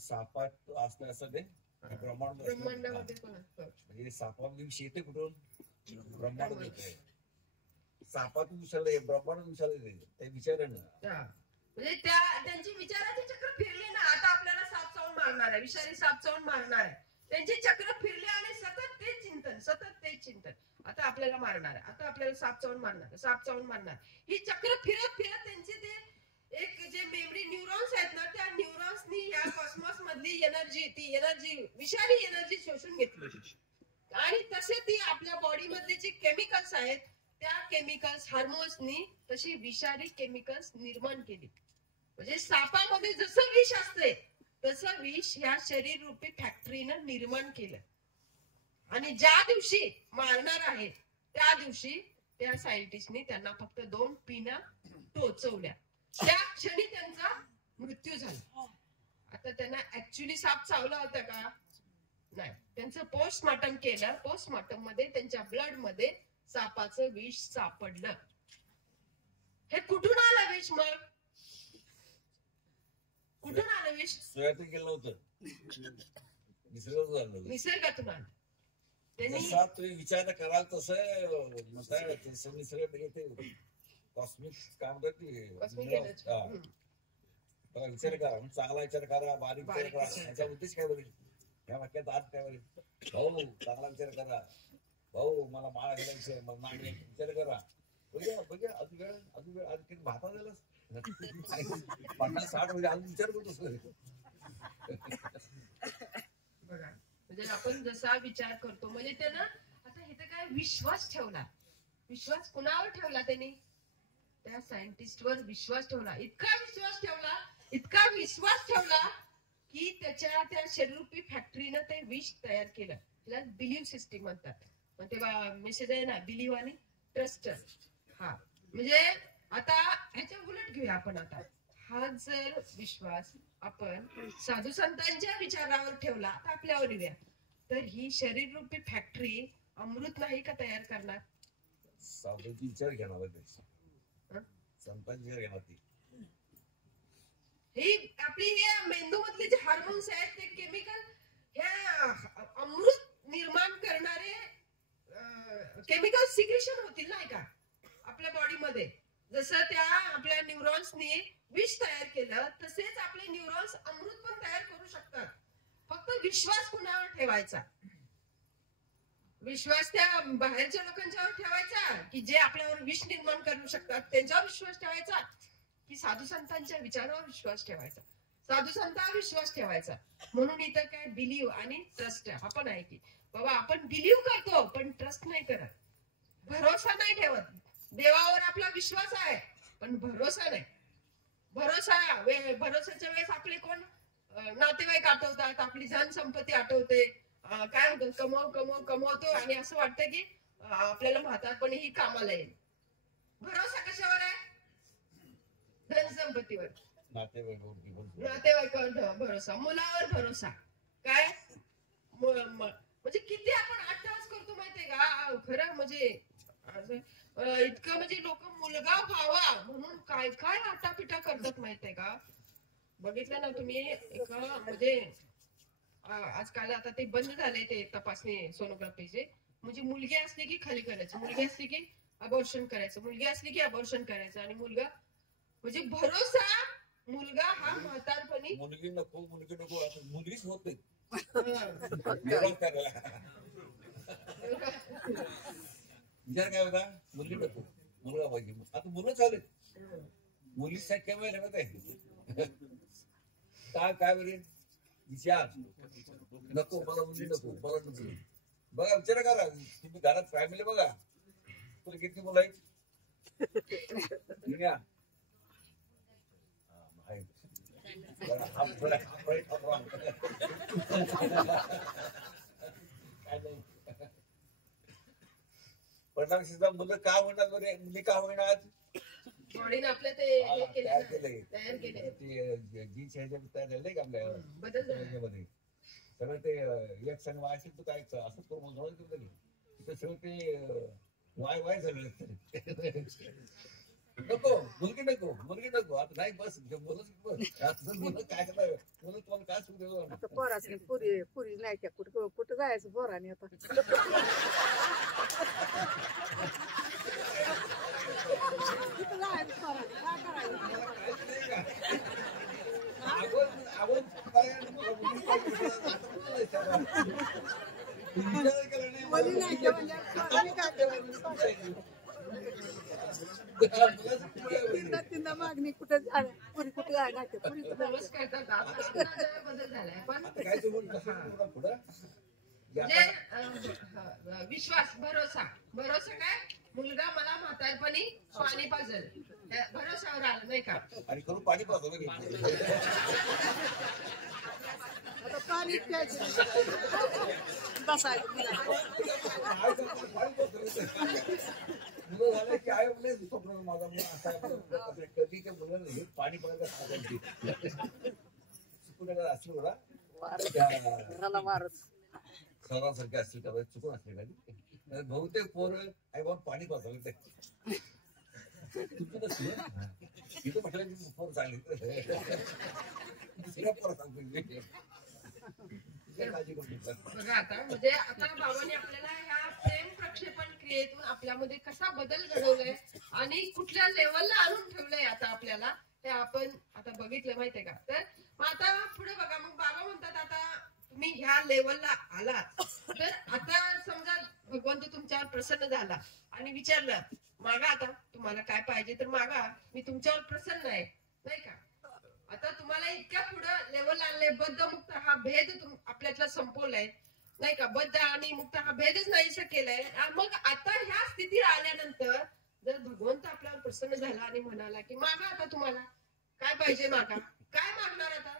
सापात असतं असं ते ब्रह्मांडामध्ये पण असतं. म्हणजे सापामध्ये विष येते कुठून, ब्रह्मांड येते. सापातून विचारलं ब्रह्मांड विचारलं ते विचारानं म्हणजे त्यांची विचाराची चक्र फिरली ना. आता आपल्याला साप चावून मारणार आहे, विषारी साप चावून मारणार आहे. त्यांची चक्र फिरली आणि सतत तेच चिंतन. आता आपल्याला मारणार आहे, आता आपल्याला साप चावून मारणार. ही चक्र फिरत त्यांचे ते एक जे मेमरी न्यूरॉन्स आहेत ना त्या न्यूरॉन्सनी या कॉस्मॉस मधली एनर्जी विषारी एनर्जी शोषून घेतली. आणि तसे ती आपल्या बॉडी मधले जे केमिकल्स आहेत त्या केमिकल्स हार्मोन्सनी तशी विषारी केमिकल्स निर्माण केली. म्हणजे सापामध्ये जसं विष असते तसं विष ह्या शरीर रूपी फॅक्टरीनं निर्माण केलं. आणि ज्या दिवशी मारणार आहे त्या दिवशी त्या सायंटिस्टनी त्यांना फक्त 2 पिना टोचवल्या. त्या क्षणी त्यांचा मृत्यू झाला. आता त्यांना ऍक्च्युली साप चावला होता का, नाही. त्यांचं पोस्टमॉर्टम केलं. पोस्टमॉर्टम मध्ये त्यांच्या ब्लड मध्ये सापाचं विष सापडलं. हे कुठून आलं विष, मग कुठून आलं विष? सोयातून गेलं होतं, निसर्गातून आलं. जसा तुम्ही विचार कराल तसं निसर्गात येते. कॉस्मिक काम करते विचार करा, चांगला विचार करा, बारीक विचार करा. याचा उद्देश काय बरेल, या वाक्यात आज काय बरेल, भाऊ चांगला विचार करा, भाऊ मला माळा घ्यायला विचार, मग मागे विचार करा. बघा अजून वेळ आणखी भाता झालं 50-60 म्हणजे अजून विचार करतो. बघा म्हणजे आपण जसा विचार करतो म्हणजे त्यानं आता इथे काय विश्वास ठेवला. विश्वास कुणावर ठेवला त्यांनी, त्या सायंटिस्टवर विश्वास ठेवला. इतका विश्वास ठेवला की त्याच्या त्या शरीरूपी फॅक्टरीनं ते विष तयार केलं. त्याला बिलीव्ह सिस्टीम म्हणतात. मग तेव्हा मेसेज आहे ना, बिलीव्ह आणि ट्रस्ट. हा म्हणजे आता ह्याच्या उलट घेऊया आपण. आता हा जर विश्वास आपण साधू संतांच्या विचारावर ठेवला तर आपल्यावर येऊया, तर ही शरीर रूपी फॅक्टरी अमृत नाही का तयार करणार? साधूची विचार घेणार, संतांची विचार घेणार. ती ही आपली हे मेंदू मधले जे हार्मोन्स आहेत ते केमिकल ह्या अमृत निर्माण करणारे केमिकल सिक्रेशन होतील नाही का आपल्या बॉडीमध्ये. जसं त्या आपल्या न्यूरॉन्सनी विष तयार केलं तसेच आपले न्यूरॉन्स अमृत पण तयार करू शकतात. फक्त विश्वास कुणावर ठेवायचा? विश्वास त्या बाहेरच्या लोकांच्यावर ठेवायचा की जे आपल्यावर विष निर्माण करू शकतात त्यांच्यावर विश्वास ठेवायचा, की साधू संतांच्या विचारावर विश्वास ठेवायचा? साधू संतांवर विश्वास ठेवायचा. म्हणून इथं काय बिलीव्ह आणि ट्रस्ट आपण आहे की बाबा आपण बिलीव्ह करतो पण ट्रस्ट नाही करत, भरोसा नाही ठेवत. देवावर आपला विश्वास आहे पण भरोसा नाही. भरोसाच्या वेळेस आपले कोण नातेवाईक आठवतात, आपली धन संपत्ती आठवते, काय म्हणतो कमवतो आणि असं वाटतं की आपल्याला म्हातारपणी ही कामाला येईल. भरोसा कशावर आहे? धन संपत्तीवर, नातेवाईकावर भरोसा, मुलावर भरोसा. काय म्हणजे किती आपण अट्टहास करतो माहितीये का खरं म्हणजे इतकं म्हणजे लोक मुलगा व्हावा म्हणून काय काय आटापिटा करतात माहितीये का बघितलं ना तुम्ही एका म्हणजे आजकाल आता ते बंद झाले ते तपासणी सोनोग्राफीचे म्हणजे मुलगी असली की खाली करायचं मुलगी असली की अबॉर्शन करायचं मुलगी असली की अबॉर्शन करायचं आणि मुलगा म्हणजे भरोसा मुलगा हा म्हातारपणी मुलगी नको असं मुलगीच होत नाही विचार काय होता मुलगी नको मुलगा पाहिजे आता मुलं चालेल मुलीसाठी काय माहिती माहिती आहे काय बरे विचार नको मला मुली नको मला नको बघा विचार करा तुम्ही घरात फॅमिली बघा तुला किती मुलं आहेत परिणाम सिद्धा मुलं का होणार बरे मुली का होणार बॉडीने आपल्या ते हे केलंय तयार केलंय जीन्स तयार झालं नाही का आपल्या बदल झाला मध्ये सगळं ते एक सण वायचे तू काय असं करून तिथं सगळं ते वाय झालं नको मुलगी नको आता नाही बस मुलं काय करणार मुलं तुम्हाला काय सुरू आता पोरासनी पुरी नाही त्या कुठं जायचं पोराने आता कुठं जायचं पोराने काय करायचं मुली नाही त्या म्हणजे पोराने काय करायचं तीनदा मागणी कुठं पुरी कुठं जाय नाही पुरी नमस्कार करतात बदल झालाय पण काय पुढं म्हणजे विश्वास भरोसा काय मुलगा मला म्हातारपणी पाणी पाजल भरोसावर आलं नाही का आणि करून पाणी पाहतो आता पाणी प्यायचं बसायचं मुलं झालं की आहे म्हणजे स्वप्न माझा असा कधी त्या मुलाला हे पाणी पाहायला चुकून असतील बघा सरांसारखे असतील का चुकून असले का बहुतेक पोर आई बाबा पाणी पाहतो चुकून असतील इथं म्हटलं की पोर सांगितलं पोर सांगतो बघा आता म्हणजे आता बाबांनी आपल्याला ह्या प्रेम प्रक्षेपण क्रियेतून आपल्यामध्ये कसा बदल घडवलाय आणि कुठल्या लेवलला आणून ठेवलंय आता आपल्याला ते आपण आता बघितलं माहितीये का तर मग आता पुढे बघा मग बाबा म्हणतात आता तुम्ही ह्या लेवलला आला तर आता समजा भगवंत तुमच्यावर प्रसन्न झाला आणि विचारलं मागा आता तुम्हाला काय पाहिजे तर मागा मी तुमच्यावर प्रसन्न आहे नाही का आता तुम्हाला इतक्या पुढं लेवल आणले बद्ध मुक्त हा भेद आपल्यातला संपवलाय नाही का बद्ध आणि मुक्त हा भेदच नाहीसा केलाय मग आता ह्या स्थितीला आल्यानंतर जर भगवंत आपल्यावर प्रसन्न झाला आणि म्हणाला की मागा आता तुम्हाला काय पाहिजे मागा काय मागणार आता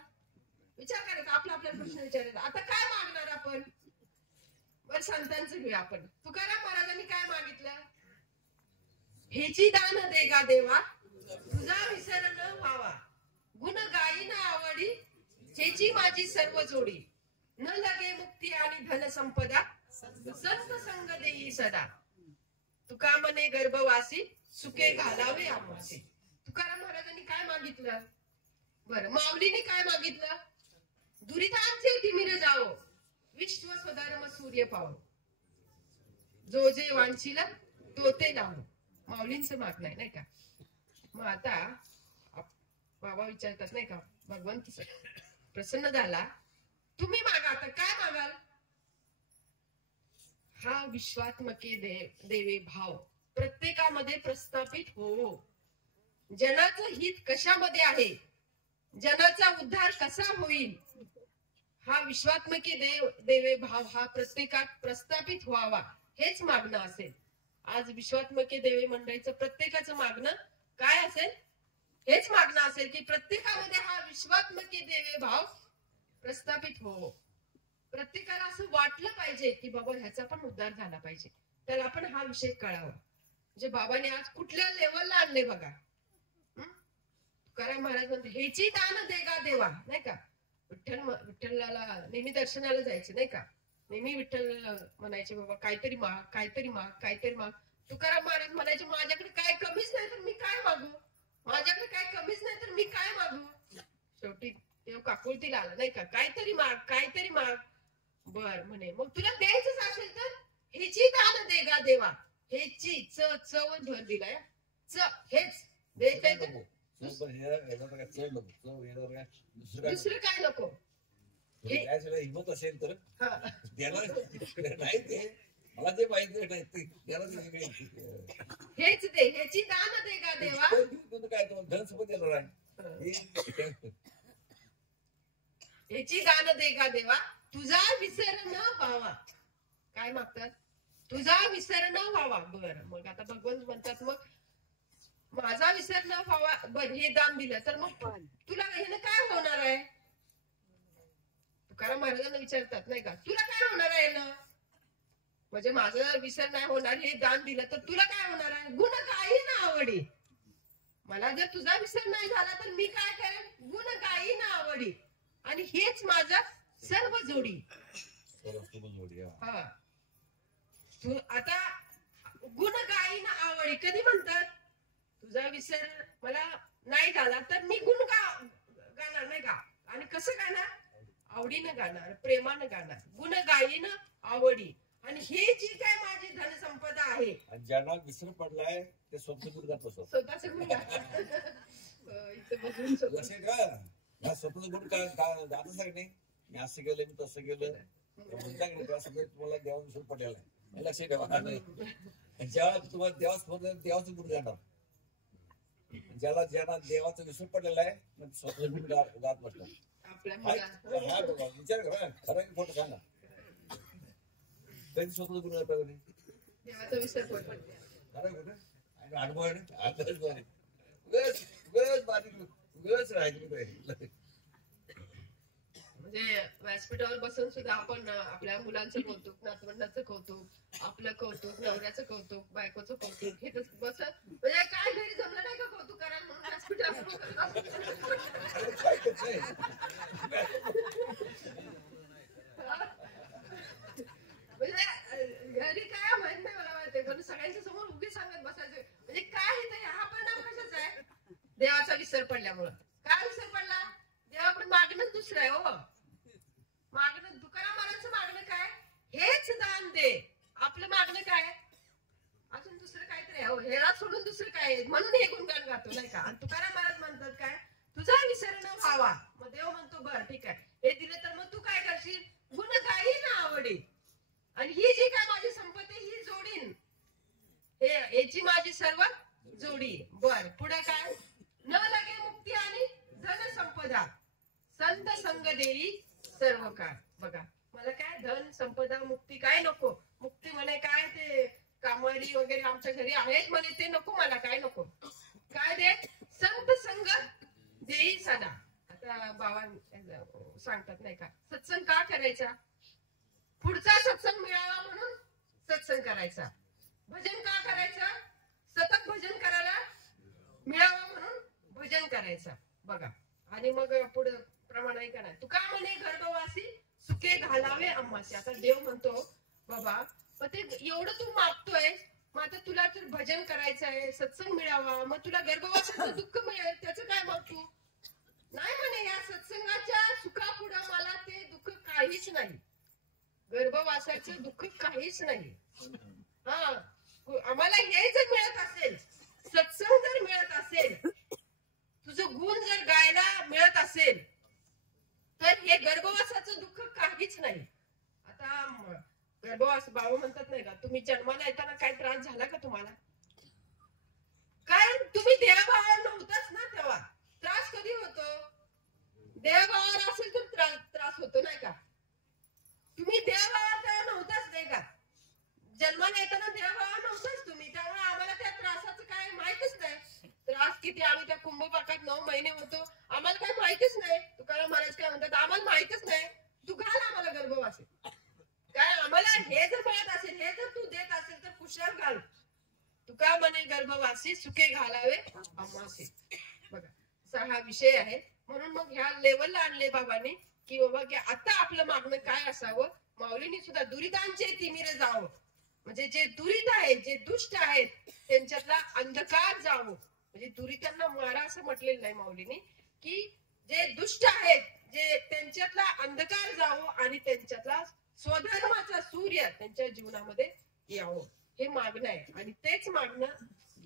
विचार करायचा आपला प्रश्न विचारायचा आता काय मागणार आपण बर संतांचं घेऊया आपण तुकाराम महाराजांनी काय मागितलं हेची दान दे गा देवा तुझा विसर न व्हावा गुण गायी न आवडी हेची माझी सर्व जोडी न लगे मुक्ती आणि धन संपदा संत संग देई सदा तुका मने गर्भवासी सुखे घालावे आम्हासी तुकाराम महाराजांनी काय मागितलं बरं माऊलीने काय मागितलं दुरितांचे तिमिर जाओ विश्व स्वधर्म सूर्य पावो जो जे वांछील तो ते लावो माऊलींचं मागणं नाही का मग आता बाबा विचारतात नाही का भगवंत प्रसन्न झाला तुम्ही मागा आता काय मागाल हा विश्वात्मके देवे भाव प्रत्येकामध्ये प्रस्थापित हो जनाचं हित कशामध्ये आहे जनाचा उद्धार कसा होईल हा विश्वात्मके देवे भाव हा प्रत्येकात प्रस्थापित व्हावा हेच मागणं असेल आज विश्वात्मके देवे मंडळीचं प्रत्येकाचं मागणं काय असेल हेच मागणं असेल की प्रत्येकामध्ये हा विश्वात्मके देवे भाव प्रस्थापित हो प्रत्येकाला असं वाटलं पाहिजे की बाबा ह्याचा पण उद्धार झाला पाहिजे त्याला पण हा विषय कळावा म्हणजे बाबाने आज कुठल्या लेवलला आणले बघा तुकाराम महाराज म्हणते हेची दान देगा देवा नाही का विठ्ठलाला नेहमी दर्शनाला जायचे नाही का, नेहमी विठ्ठल म्हणायचे बाबा काहीतरी माग, काहीतरी माग, काहीतरी माग. तुकाराम महाराज म्हणायचे माझ्याकडे काय कमीच नाही तर मी काय मागू, माझ्याकडे काय कमीच नाही तर मी काय मागू. शेवटी देव काकुळतीला आला नाही का, काहीतरी माग, काहीतरी माग. बर म्हणे मग तुला द्यायचंच असेल तर हेची दान दे गा देवा, हेची चव भर दिलाय, हेच द्यायचंय तर दुसरं काय नको. हिंमत असेल तर हा. त्याला नाही ते मला जे पाहिजे नाही ते त्याला हेच दे, ह्याची दान दे गा देवा. काय तुम्हाला धनसोबत येणार आहे. ह्याची दान दे गा देवा, तुझा विसर न व्हावा. काय मागतात, तुझा विसर न व्हावा. बर मग आता भगवंत म्हणतात मग माझा विसर न व्हावा. बर हे दान दिलं तर मग तुला ह्यानं काय होणार आहे. तुकाराम महाराजांना विचारतात नाही का, तुला काय होणार आहे ना, म्हणजे माझं विसर नाही होणार, हे दान दिलं तर तुला काय होणार आहे. गुण काही ना आवडी, मला जर तुझा विसर नाही झाला तर मी काय करेन, गुण काही ना आवडी, आणि हेच माझं सर्व जोडी. हा आता गुण काही ना आवडी कधी म्हणतात, तुझा विसर मला नाही झाला तर मी गुण गाणार नाही का, आणि कसं गाणार, आवडीनं गाणार, प्रेमानं गाणार. गुण गाईन आवडी, आणि हे जी काय माझी धनसंपदा आहे. ज्यांना विसर पडलाय ते स्वतः गुण गात असतो, स्वतःच गुण इथं बघून स्वतःच गुण गातच आहे नाही. मी असं केलं, मी तसं केलं तुम्हाला देवा विसर पडलेला आहे, लक्ष ठेवा. ज्याला तुम्हाला देवाचं गुण गाणार, ज्यांना देवाचा विसर पडलेला आहे स्वतः गुण गात नसतात. विचार करा खरं खोटं सांगा, कधी स्वतः गुण गाता कधी देवाचा विसर पडला खरं खोटं अनुभव आहे. बारीक राहायची. म्हणजे व्यासपीठावर बसून सुद्धा आपण आपल्या मुलांचं कौतुक, नातवंडाचं कौतुक, आपलं कौतुक, नवऱ्याचं कौतुक, बायकोचं कौतुक, हे बसत म्हणजे काय घरी जमलं नाही का कौतुक करायला म्हणून व्यासपीठावर. म्हणजे घरी काय माहित नाही मला माहिती, पण सगळ्यांच्या समोर उभी सांगत बसायचं. म्हणजे काय इथे हा परिणाम कशाचा आहे, देवाचा विसर पडल्यामुळं. काय विसर पडला, देवाकडे मागणंच दुसरं आहे. हो मागणं, तुकाराम महाराजांचं मागणं काय, हेच दान दे. आपलं मागणं काय, अजून दुसरं काहीतरी आहे. हो हेला सोडून दुसरं काय, म्हणून हे गुणगान गातो नाही का. आणि तुकाराम महाराज म्हणतात काय, तुझा विसर न व्हावा. मग देव म्हणतो बरं ठीक आहे, हे दिलं तर मग तू काय करशील, गुण गाई ना आवडी, आणि ही जी काय माझी संपत्ती ही जोडीन, याची माझी सर्व जोडी. बर पुढे काय, न लगे मुक्ती आणि धन संपदा, संत संग देई सर्व काळ. बघा मला काय धन संपदा मुक्ती काय नको. मुक्ती म्हणे काय ते कामारी वगैरे आमच्या घरी आहेत म्हणे, ते नको मला, काय नको. काय दे, संत संग देई सदा. आता बाबा सांगतात नाही का, सत्संग का करायचा, पुढचा सत्संग मिळावा म्हणून सत्संग करायचा. भजन का करायचं, सतत भजन करायला मिळावं म्हणून भजन करायचं. बघा आणि मग पुढे प्रमाण आहे का नाही, तुका म्हणे गर्भवासी सुखे घालावे अम्मासी. आता देव म्हणतो बाबा मग ते एवढं तू मागतोय, मग आता तुला तर भजन करायचं आहे, सत्संग मिळावा, मग तुला गर्भवासाचं दुःख मिळेल, त्याचं काय मग तू नाही म्हणे, या सत्संगाच्या सुखापुढं मला ते दुःख काहीच नाही, गर्भवासाचं दुःख काहीच नाही. हा आम्हाला हे जर मिळत असेल, सत्संग जर मिळत असेल, तुझं गुण जर गायला मिळत असेल, तर हे गर्भवासाचं दुःख काहीच नाही. आता गर्भवास बाबा म्हणतात नाही का, तुम्ही जन्माला येताना काय त्रास झाला का तुम्हाला, कारण तुम्ही देहभावावर नव्हताच ना तेव्हा. त्रास कधी होतो, देहभावावर असेल तर त्रास होतो नाही का. तुम्ही देहभावावर तेव्हा नव्हताच नाही का, जन्माला येताना देहभावावर नव्हताच तुम्ही, त्यामुळे आम्हाला त्या त्रासाचं काय माहितच नाही. त्रास किती, आम्ही त्या कुंभपाकात 9 महिने होतो, आम्हाला काय माहितच नाही. तुकाराम महाराज काय म्हणतात, आम्हाला माहितच नाही, तू घाल आम्हाला गर्भवासी. काय आम्हाला हे जर मिळत असेल, हे जर तू देत असेल तर कुशाल घाल. तुका म्हणे गर्भवासी सुखे घालावे अम्मासी. बघा असा हा विषय आहे. म्हणून मग ह्या लेवलला आणले बाबांनी की बाबा की आता आपलं मागणं काय असावं. माऊलींनी सुद्धा दुरितांचे तिमिरे जावं, म्हणजे जे दुरित आहेत, जे दुष्ट आहेत, त्यांच्यातला अंधकार जावं. म्हणजे दुरितांना मारा असं म्हटलेलं नाही माऊलींनी, की जे दुष्ट आहेत, जे त्यांच्यातला अंधकार जावं आणि त्यांच्यातला स्वधर्माचा सूर्य त्यांच्या जीवनामध्ये यावं, हे मागणं आहे. आणि तेच मागणं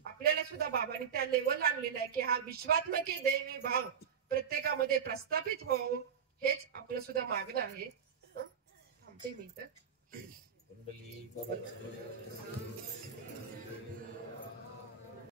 आपल्याला सुद्धा बाबांनी त्या लेवल आणलेलं आहे, की हा विश्वात्मके दैवी भाव प्रत्येकामध्ये प्रस्थापित व्हावं, हेच आपलं सुद्धा मागणं आहे. थांबते मी तर. कुंडली